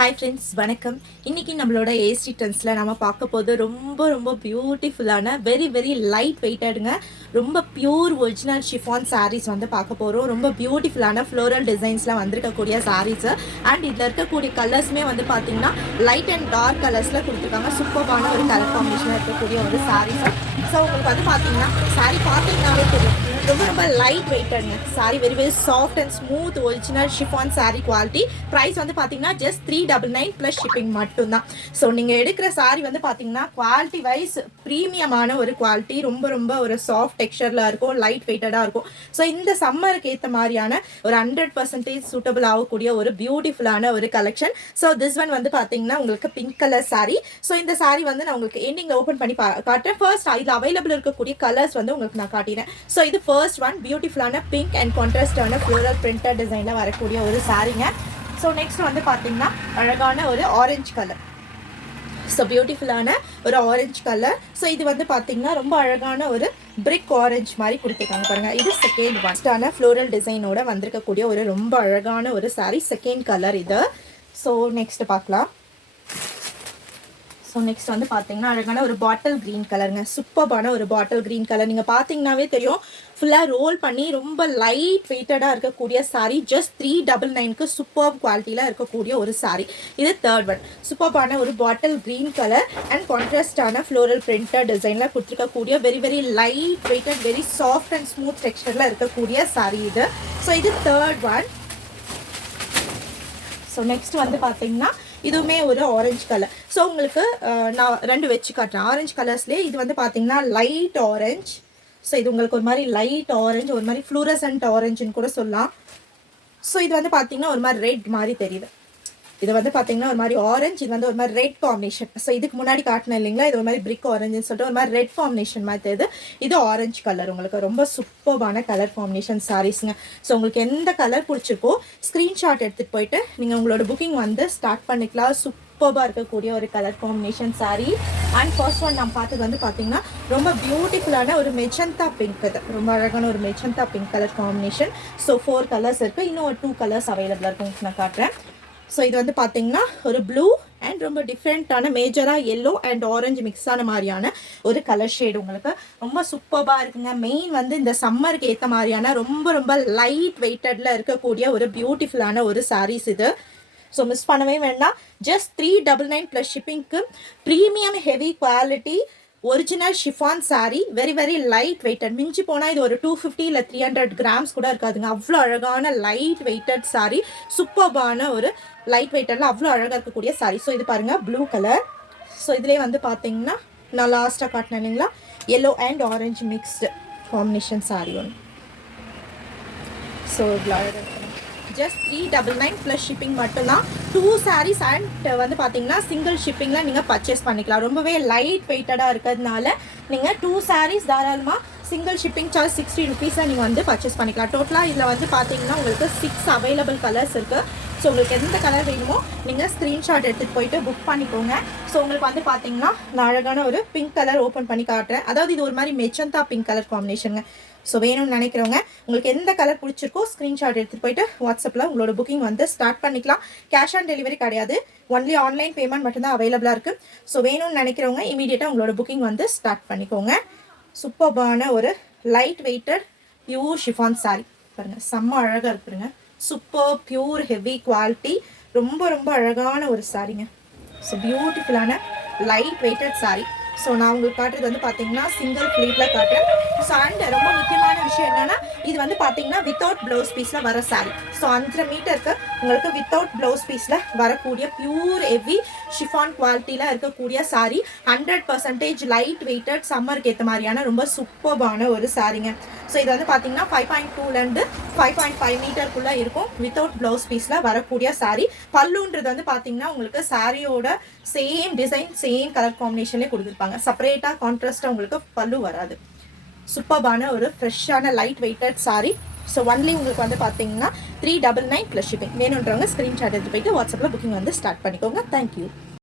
Hi friends, வணக்கம். இன்னைக்கு நம்மளோட ஏஸ்டி ட்ரெண்ட்ஸ்ல நம்ம பார்க்க போது ரொம்ப பியூட்டிஃபுல்லான வெரி லைட் வெயிட்டடுங்க. ரொம்ப பியூர் ஒரிஜினல் ஷிஃபான் சாரீஸ் வந்து பார்க்க போறோம். ரொம்ப பியூட்டிஃபுல்லான ஃப்ளோரல் டிசைன்ஸ்ல வந்திருக்கக்கூடிய சாரீஸ் அண்ட் இதுல இருக்கக்கூடிய கலர்ஸ்மே வந்து பாத்தீங்கன்னா லைட் அண்ட் டார்க் கலர்ஸ்ல கொடுத்துருக்காங்க. சூப்பரான ஒரு கலர் காம்பினேஷன்ல இருக்கக்கூடிய ஒரு சாரீஸ். ஸோ உங்களுக்கு வந்து பாத்தீங்கன்னா சாரீ பார்த்தீங்கன்னாவே தெரியும், ரொம்ப லைட் வெயிட்டடுங்க. Sari very soft and smooth original chiffon sari quality. Price வந்து பாத்தீங்கன்னா ஜஸ்ட் 399 ப்ளஸ் ஷிப்பிங் மட்டும்தான். ஸோ நீங்கள் எடுக்கிற சாரீ வந்து பார்த்தீங்கன்னா குவாலிட்டி வைஸ் ப்ரீமியமான ஒரு குவாலிட்டி, ரொம்ப ஒரு சாஃப்ட் டெக்ஸ்சரில் இருக்கும், லைட் வெயிட்டடாக இருக்கும். ஸோ இந்த சம்மருக்கு ஏற்ற மாதிரியான ஒரு 100% சூட்டபிள் ஆகக்கூடிய ஒரு பியூட்டிஃபுல்லான ஒரு கலெக்ஷன். ஸோ திஸ் ஒன் வந்து பார்த்தீங்கன்னா உங்களுக்கு பிங்க் கலர் சாரீ. ஸோ இந்த சாரீ வந்து நான் உங்களுக்கு எண்டிங்கில் ஓப்பன் பண்ணி காட்டுறேன். ஃபர்ஸ்ட் இதில் அவைலபிள் இருக்கக்கூடிய கலர்ஸ் வந்து உங்களுக்கு நான் காட்டினேன். ஸோ இது ஃபர்ஸ்ட் ஒன் பியூட்டிஃபுல்லான பிங்க் அண்ட் கான்ட்ராஸ்டான ஃப்ளோரல் பிரிண்டட் டிசைனில் வரக்கூடிய ஒரு சாரீங்க. ஸோ நெக்ஸ்ட் வந்து பார்த்தீங்கன்னா அழகான ஒரு ஆரஞ்சு கலர். ஸோ பியூட்டிஃபுல்லான ஒரு ஆரஞ்சு கலர். ஸோ இது வந்து பார்த்தீங்கன்னா ரொம்ப அழகான ஒரு பிரிக் ஆரஞ்சு மாதிரி கொடுத்துருக்காங்க பாருங்க. இது செகண்ட் ஒன்ஸ்டான ஃப்ளோரல் டிசைனோட வந்திருக்கக்கூடிய ஒரு ரொம்ப அழகான ஒரு சாரீ. செகண்ட் கலர் இது. ஸோ நெக்ஸ்ட் பார்க்கலாம். ஸோ நெக்ஸ்ட் வந்து பார்த்தீங்கன்னா அழகான ஒரு பாட்டில் க்ரீன் கலருங்க. சூப்பரான ஒரு பாட்டில் க்ரீன் கலர். நீங்கள் பார்த்தீங்கன்னாவே தெரியும், ஃபுல்லாக ரோல் பண்ணி ரொம்ப லைட் வெயிட்டடாக இருக்கக்கூடிய சாரீ. ஜஸ்ட் 399க்கு சூப்பர் குவாலிட்டியில் இருக்கக்கூடிய ஒரு சாரீ. இது தேர்ட் ஒன். சூப்பரான ஒரு பாட்டில் க்ரீன் கலர் அண்ட் கான்ட்ராஸ்டான ஃப்ளோரல் பிரிண்டட் டிசைனில் கொடுத்துருக்கக்கூடிய very light weighted very soft and smooth டெக்ஸ்சரில் இருக்கக்கூடிய சாரீ இது. ஸோ இது தேர்ட் ஒன். ஸோ நெக்ஸ்ட் வந்து பார்த்தீங்கன்னா இதுவுமே ஒரு ஆரஞ்சு கலர். ஸோ உங்களுக்கு நான் ரெண்டு வச்சு காட்டுறேன். ஆரஞ்சு கலர்ஸ்லேயே இது வந்து பார்த்தீங்கன்னா லைட் ஆரஞ்சு. ஸோ இது உங்களுக்கு ஒரு மாதிரி லைட் ஆரஞ்சு, ஒரு மாதிரி ஃப்ளூரசன்ட் ஆரஞ்சுன்னு கூட சொல்லலாம். ஸோ இது வந்து பார்த்தீங்கன்னா ஒரு மாதிரி ரெட் மாதிரி தெரியுது. இது வந்து பார்த்தீங்கன்னா ஒரு மாதிரி ஆரஞ்சு, இது வந்து ஒரு மாதிரி ரெட் காம்பினேஷன். ஸோ இதுக்கு முன்னாடி காட்டினேன் இல்லைங்களா, இது ஒரு மாதிரி பிரிக் ஆரஞ்சுன்னு சொல்லிட்டு ஒரு மாதிரி ரெட் காம்பினேஷன் மாதிரி தெரியுது. இது ஆரஞ்சு கலர். உங்களுக்கு ரொம்ப சூப்பரான கலர் காம்பினேஷன் சாரீஸுங்க. ஸோ உங்களுக்கு எந்த கலர் பிடிச்சிருக்கோ ஸ்க்ரீன்ஷாட் எடுத்துகிட்டு போயிட்டு நீங்கள் உங்களோட புக்கிங் வந்து ஸ்டார்ட் பண்ணிக்கலாம். சூப்பராக இருக்கக்கூடிய ஒரு colour combination sari. And first one நான் பார்த்தது வந்து பார்த்தீங்கன்னா ரொம்ப பியூட்டிஃபுல்லான ஒரு மெஜந்தா பிங்க். இது ரொம்ப அழகான ஒரு magenta pink colour combination. So 4 colours இருக்குது. இன்னும் ஒரு 2 கலர்ஸ் அவைலபிளாக இருக்கும், உங்களுக்கு நான் காட்டுறேன். ஸோ இது வந்து பார்த்தீங்கன்னா ஒரு ப்ளூ அண்ட் ரொம்ப டிஃப்ரெண்ட்டான மேஜராக எல்லோ அண்ட் ஆரஞ்சு மிக்ஸ் ஆன மாதிரியான ஒரு கலர் ஷேடு. உங்களுக்கு ரொம்ப சூப்பராக இருக்குங்க. மெயின் வந்து இந்த சம்மருக்கு ஏற்ற மாதிரியான ரொம்ப லைட் வெயிட்டடில் இருக்கக்கூடிய ஒரு பியூட்டிஃபுல்லான ஒரு சாரீஸ் இது. ஸோ மிஸ் பண்ணவே வேண்டாம். ஜஸ்ட் 399 ப்ளஸ் ஷிப்பிங்க்கு premium heavy quality original chiffon sari. Very light weighted. மிஞ்சி போனால் இது ஒரு 250 இல்லை 300 கிராம்ஸ் கூட இருக்காதுங்க. அவ்வளோ அழகான லைட் வெயிட்டட் சாரீ. சூப்பரான ஒரு லைட் வெயிட்டடில் அவ்வளோ அழகாக இருக்கக்கூடிய சாரீ. ஸோ இது பாருங்கள் ப்ளூ கலர். ஸோ இதுலேயே வந்து பார்த்தீங்கன்னா நான் லாஸ்ட்டாக காட்டினேன் இல்லைங்களா, yellow and orange mixed combination sari ஒன்று. ஸோ இவ்வளோ அழகாக ஜஸ்ட் 399 ப்ளஸ் ஷிப்பிங் மட்டும்தான். 2 சாரீஸ் அண்ட் வந்து பார்த்தீங்கன்னா சிங்கிள் ஷிப்பிங்கில் நீங்கள் பர்ச்சேஸ் பண்ணிக்கலாம். ரொம்பவே லைட் வெயிட்டடாக இருக்கிறதுனால நீங்கள் 2 சாரீஸ் தாராளமாக சிங்கிள் ஷிப்பிங் சார்ஜ் 60 ருபீஸாக நீங்கள் வந்து பர்ச்சேஸ் பண்ணிக்கலாம். டோட்டலாக இதில் வந்து பார்த்தீங்கன்னா உங்களுக்கு 6 அவைலபிள் கலர்ஸ் இருக்குது. ஸோ உங்களுக்கு எந்த கலர் வேணுமோ நீங்கள் ஸ்க்ரீன்ஷாட் எடுத்துகிட்டு போயிட்டு புக் பண்ணிக்கோங்க. ஸோ உங்களுக்கு வந்து பார்த்தீங்கன்னா நான் அழகான ஒரு பிங்க் கலர் ஓப்பன் பண்ணி காட்டுறேன். அதாவது இது ஒரு மாதிரி மெஜந்தா பிங்க் கலர் காம்பினேஷனுங்க. ஸோ வேணும்னு நினைக்கிறவங்க உங்களுக்கு எந்த கலர் பிடிச்சிருக்கோ ஸ்க்ரீன்ஷாட் எடுத்துகிட்டு போயிட்டு வாட்ஸ்அப்பில் உங்களோட புக்கிங் வந்து ஸ்டார்ட் பண்ணிக்கலாம். கேஷ் ஆன் டெலிவரி கிடையாது, ஒன்லி ஆன்லைன் பேமெண்ட் மட்டும்தான் அவைலபிளாக இருக்குது. ஸோ வேணும்னு நினைக்கிறவங்க இமீடியட்டாக உங்களோட புக்கிங் வந்து ஸ்டார்ட் பண்ணிக்கோங்க. சூப்பரான ஒரு light weighted pure chiffon saree பாருங்கள். செம்ம அழகாக இருக்குதுங்க. Super pure heavy quality. ரொம்ப அழகான ஒரு சாரீங்க. ஸோ பியூட்டிஃபுல்லான லைட் வெயிட்டட் சாரீ. ஸோ நான் உங்களுக்கு காட்டுறது வந்து பார்த்தீங்கன்னா சிங்கிள் ப்ளீட்டில் காட்டுறேன். ஸோ அண்ட் ரொம்ப முக்கியமான விஷயம் என்னென்னா இது வந்து பார்த்தீங்கன்னா வித்தவுட் ப்ளவுஸ் பீஸில் வர சாரீ. ஸோ 5 மீட்டருக்கு உங்களுக்கு வித்தவுட் ப்ளவுஸ் பீஸில் வரக்கூடிய பியூர் ஹெவி ஷிஃபான் குவாலிட்டியில் இருக்கக்கூடிய சாரீ. 100% லைட் வெயிட்டட் சம்மருக்கு ஏற்ற மாதிரியான ரொம்ப சூப்பரான ஒரு சாரீங்க. ஸோ இது வந்து பார்த்தீங்கன்னா 5.2லேருந்து 5.5 மீட்டருக்குள்ளே இருக்கும். வித்தவுட் ப்ளவுஸ் பீஸில் வரக்கூடிய சாரீ. பல்லுன்றது வந்து பார்த்தீங்கன்னா உங்களுக்கு சாரியோட சேம் டிசைன் சேம் கலர் காம்பினேஷன்லேயே கொடுத்துருப்பாங்க. செப்பரேட்டாக கான்ட்ராஸ்ட்டாக உங்களுக்கு பல்லு வராது. சூப்பரான ஒரு ஃப்ரெஷ்ஷான light weighted saree. So only உங்களுக்கு வந்து பார்த்தீங்கன்னா 399 ப்ளஸ் ஷிப்பிங். வேணுன்றவங்க ஸ்க்ரீன்ஷாட் எடுத்து போயிட்டு வாட்ஸ்அப்பில் புக்கிங் வந்து ஸ்டார்ட் பண்ணிக்கோங்க. தேங்க்யூ.